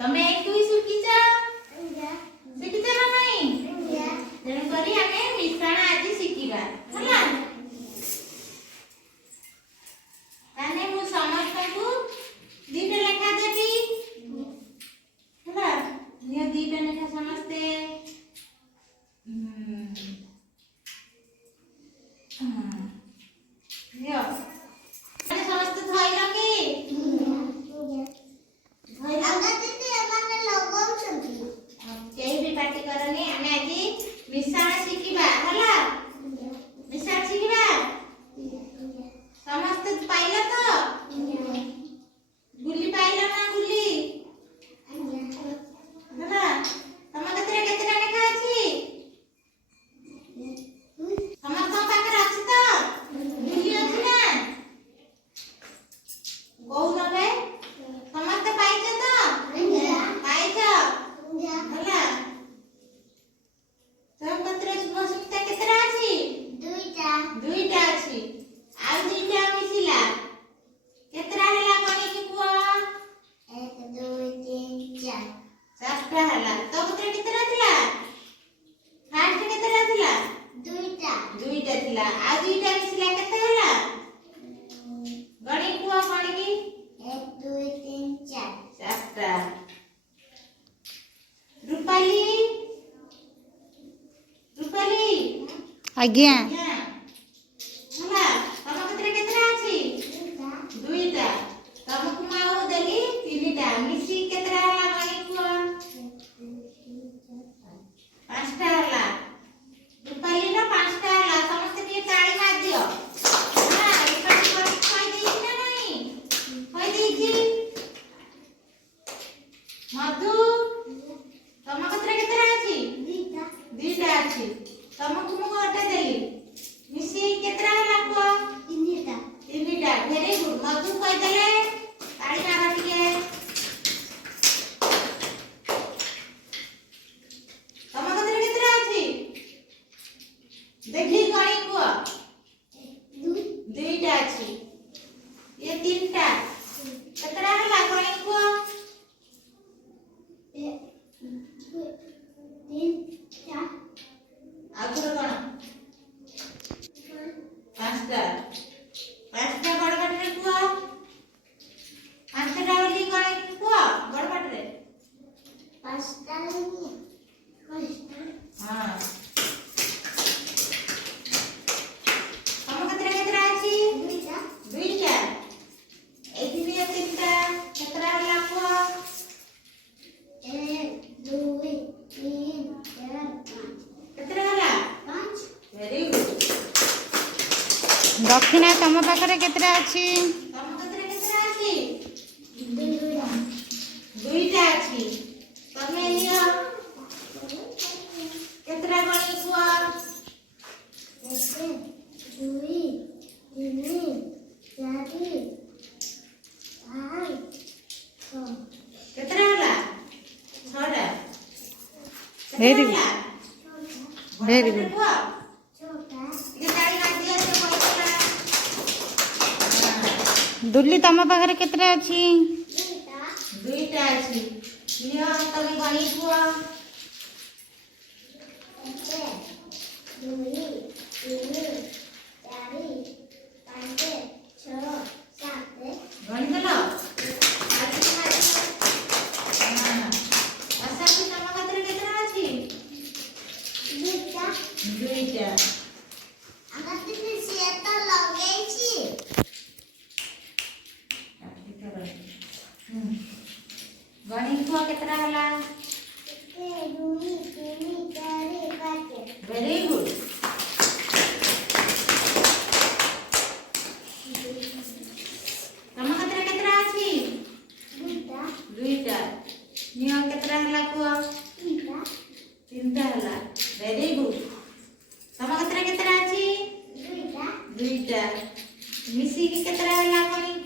तमे एक दुई शिखिचा शिखिचा ना नहीं तेणु करी आमे मिश्रण आज शिखिबा हला ताने मु समस्त को दीटा लेखा देबी हला निया दीटा लेखा समस्ते निया अरे समस्त थइला की थइला पार्टी करनी हमें आज मिश्रण शिखिबा हला मिश्रण शिखिबा समस्त पाइला तो गुली पाइला ना गुली हला तम कतरे केतरा लेखा अछि समस्त पाकर अछि तो गुली अछि ना कहू नबे समस्त पाइछ तो पाइछ हला तम कतरे सुभस्मिता केतरा अछि दुईटा अछि आ दुईटा मिसिला केतरा हला कोनी की कुआ 1 2 3 4 चारटा हला तो कतरे केतरा थिला फास्ट केतरा थिला दुईटा थिला आ दुईटा मिसिला केते हला गणी कुआ कोनी की 1 2 3 4 चारटा रूपाली आज्ञा हला तम कतरे केतरा अछि दुईटा तमकु माऊ देली तीनटा मिसी केतरा हला गणी कुआ पांचटा हला रूपाली ना पांचटा हला समस्त के ताली मार दियो हां एकाटी कर खाई देई ना नहीं खाई देई मधु तम कतरे केतरा अछि दुईटा अछि तमकु मु गोटे देली मिसी केतरा हला को तीनटा वेरी गुड मधु कह देले ताली मार टिके तम कतरे केतरा अछि देखी गणी को दुईटा अछि ये तीनटा केतरा हला गणी को आगुर कोन पांचटा बड़ बाटरे कुआ पांचटा वाली गणी कुआ बड़ बाटरे पांचटा हां हम कतरे केतरा अछि दुईटा ए दिनिया तीनटा केतरा हला कुआ 1 2 3 4 केतरा हला 5 वेरी गुड दक्षिणा तम पाखरे केतरा अछि तम कतरे केतरा अछि दुईटा अछि तमे लियो केतरा गणी कुआ 1 2 3 4 5 6 केतरा हला 6टा वेरी गुड वेरी गुड दुल्ली तम पाखरे केतरा अछि दुईटा अछि लियो तमे गणी कुआ 1 2 3 4 5 6 7 गणी देलो असाकी तम कतरे केतरा अछि दुईटा आगतिने सिएता लगेछि गणी कुआ केतरा हला 1 2 3 4 5 वेरी गुड तम कतरे केतरा अछि दुईटा नियो केतरा हला कुआ तीनटा हला वेरी गुड तम केतरा केतरा अछि दुईटा मिसी के केतरा हला कोनी